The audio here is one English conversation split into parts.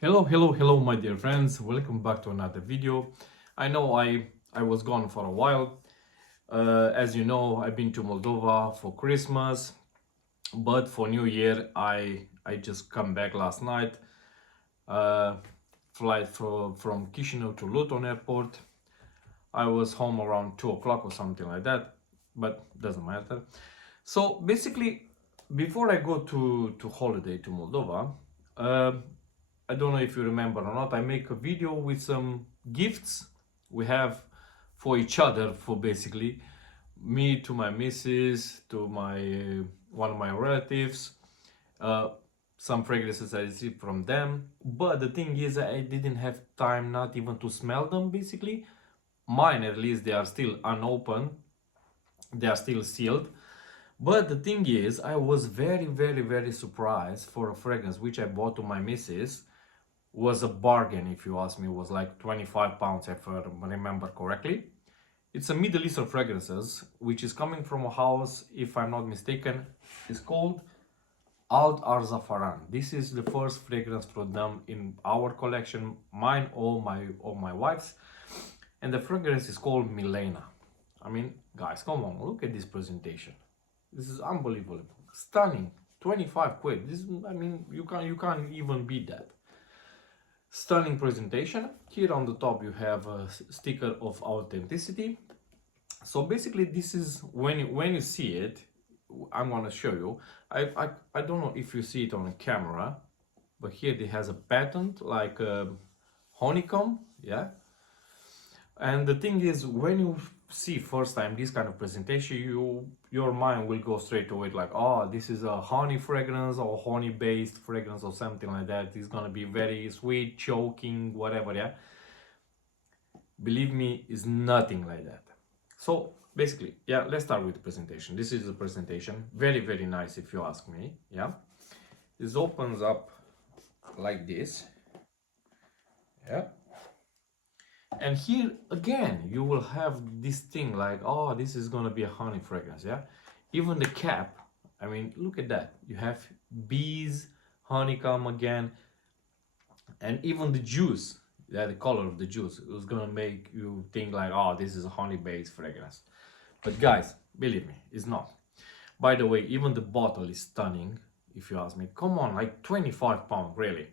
Hello, my dear friends. Welcome back to another video. I know I was gone for a while. As you know, I've been to Moldova for Christmas, but for New Year, I just come back last night. Uh, Flight from Chisinau to Luton Airport. I was home around 2 o'clock or something like that, but doesn't matter. So basically, before I go to holiday to Moldova, uh, I don't know if you remember or not, I make a video with some gifts we have for each other, for basically me to my missus, to my one of my relatives, uh, some fragrances I received from them. But the thing is, I didn't have time not even to smell them basically. Mine, at least, they are still unopened, they are still sealed. But the thing is, I was very surprised for a fragrance which I bought to my missus. Was a bargain, if you ask me. It was like 25 pounds, if I remember correctly. It's a Middle Eastern fragrances which is coming from a house, if I'm not mistaken. It's called Ard Al Zaafaran. This is the first fragrance from them in our collection, mine or my wife's, and the fragrance is called Milena. I mean, guys, come on, look at this presentation. This is unbelievable, stunning. 25 quid. This, I mean, you can't even beat that. Stunning presentation. Here on the top you have a sticker of authenticity. So basically, this is when you see it, I'm gonna show you. I don't know if you see it on a camera, but here it has a patent like a honeycomb, yeah. And the thing is, when you see first time this kind of presentation, your mind will go straight to it like, oh, this is a honey fragrance or honey based fragrance or something like that. It's gonna be very sweet, choking, whatever, yeah. Believe me, it's nothing like that. So basically, yeah, let's start with the presentation. This is the presentation, very nice if you ask me, yeah. This opens up like this, yeah. And here again, you will have this thing like, oh, this is gonna be a honey fragrance, yeah. Even the cap, I mean, look at that. You have bees, honeycomb again, and even the juice, yeah, the color of the juice is gonna make you think like, oh, this is a honey-based fragrance. But guys, believe me, it's not. By the way, even the bottle is stunning, if you ask me. Come on, like 25 pounds, really.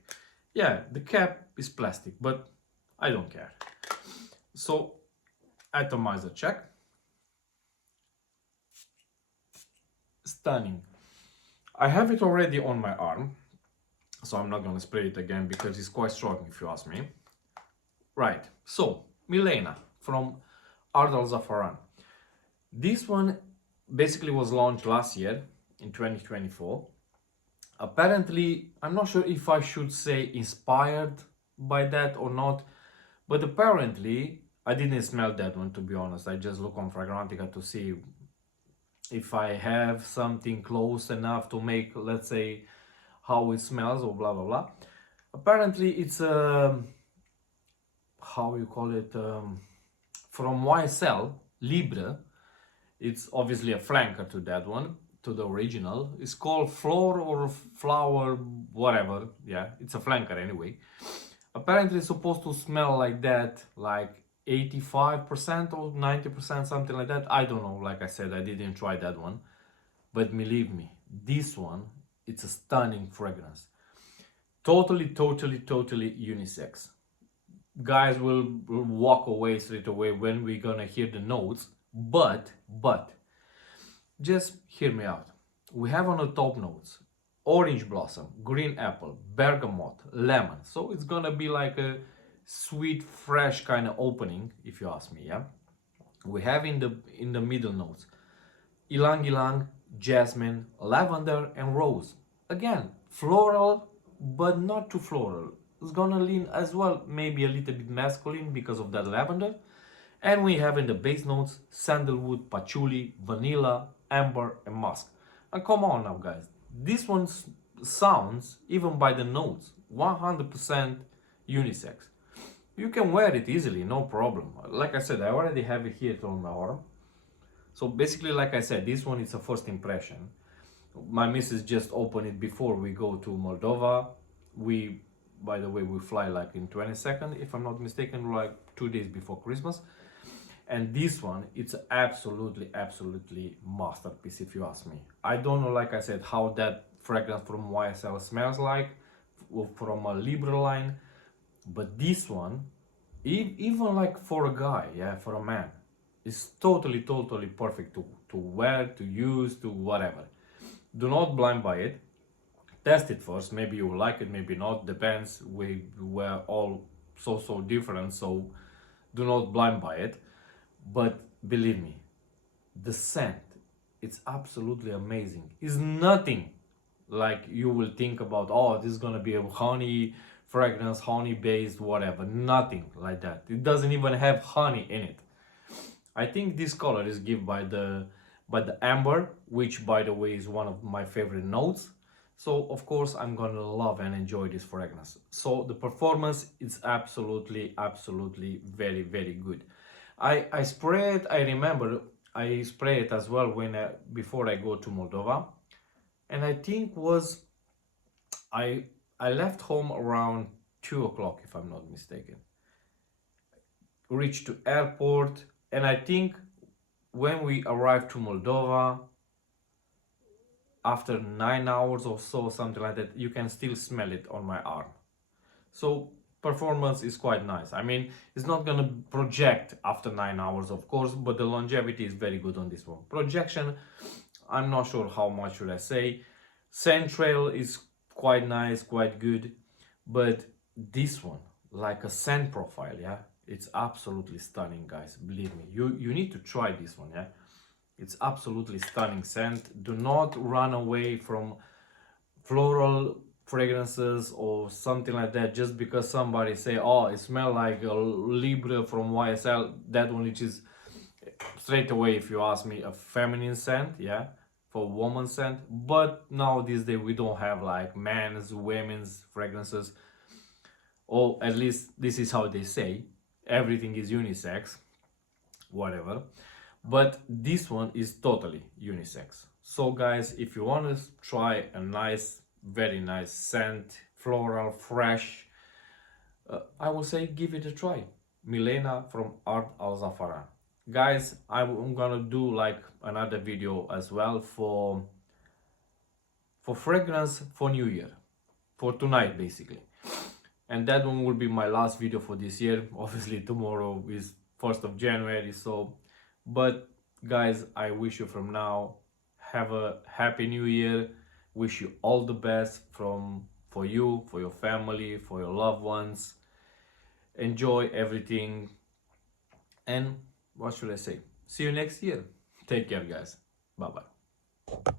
Yeah, the cap is plastic, but I don't care. So, atomizer check. Stunning. I have it already on my arm, so I'm not gonna spray it again because it's quite strong, if you ask me. Right, so Milena from Ard Al Zaafaran. This one basically was launched last year in 2024. Apparently, I'm not sure if I should say inspired by that or not, but apparently I didn't smell that one, to be honest. I just look on Fragrantica to see if I have something close enough to make, let's say, how it smells or blah blah blah. Apparently it's a, how you call it, from YSL Libre. It's obviously a flanker to that one, to the original. It's called Floor or Flower, whatever. Yeah, it's a flanker anyway. Apparently it's supposed to smell like that, like 85% or 90%, something like that. I don't know, like I said, I didn't try that one. But believe me, this one, it's a stunning fragrance. Totally unisex. Guys will walk away straight away when we're gonna hear the notes. But, just hear me out. We have on the top notes orange blossom, green apple, bergamot, lemon. So it's gonna be like a sweet, fresh kind of opening, if you ask me, yeah. We have in the middle notes ylang ylang, jasmine, lavender, and rose. Again, floral, but not too floral. It's gonna lean as well, maybe a little bit masculine because of that lavender. And we have in the base notes sandalwood, patchouli, vanilla, amber, and musk. And come on now, guys, this one sounds, even by the notes, 100% unisex. You can wear it easily, no problem. Like I said, I already have it here on my arm. So basically, like I said, this one is a first impression. My missus just opened it before we go to Moldova. We by the way, we fly like in 22nd, if I'm not mistaken, like 2 days before Christmas. And this one, it's absolutely masterpiece, if you ask me. I don't know, like I said, how that fragrance from YSL smells like from a Libra line, but this one, even like for a guy, yeah, for a man, is totally perfect to wear, to use, to whatever. Do not blind buy it. Test it first. Maybe you will like it, maybe not. Depends. We're all so different, so do not blind buy it. But believe me, the scent, it's absolutely amazing. It's nothing like you will think about, oh, this is gonna be a honey fragrance, honey based, whatever. Nothing like that. It doesn't even have honey in it. I think this color is given by the amber, which by the way is one of my favorite notes. So of course I'm gonna love and enjoy this fragrance. So the performance is absolutely very good. I spray it. I remember I spray it as well when before I go to Moldova, and I think was I I left home around 2 o'clock, if I'm not mistaken. Reached to airport, and I think when we arrived to Moldova, after 9 hours or so, something like that, you can still smell it on my arm. So performance is quite nice. I mean, it's not gonna project after 9 hours, of course, but the longevity is very good on this one. Projection, I'm not sure how much should I say. Scent trail is quite nice, quite good, but this one, like a scent profile, yeah, it's absolutely stunning, guys. Believe me, you need to try this one, yeah. It's absolutely stunning scent. Do not run away from floral fragrances or something like that just because somebody say, oh, it smells like a Libra from YSL. That one, which is straight away, if you ask me, a feminine scent, yeah, for woman scent. But now these days we don't have like men's, women's fragrances, or at least this is how they say. Everything is unisex, whatever. But this one is totally unisex. So guys, if you want to try a nice, very nice scent, floral, fresh, I will say give it a try. Milena from Ard Al Zaafaran. Guys, I'm gonna do like another video as well for fragrance for New Year, for tonight basically. And that one will be my last video for this year. Obviously tomorrow is 1st of January, so but guys, I wish you from now have a happy new year. Wish you all the best for you, for your family, for your loved ones. Enjoy everything, and what should I say? See you next year. Take care, guys. Bye bye.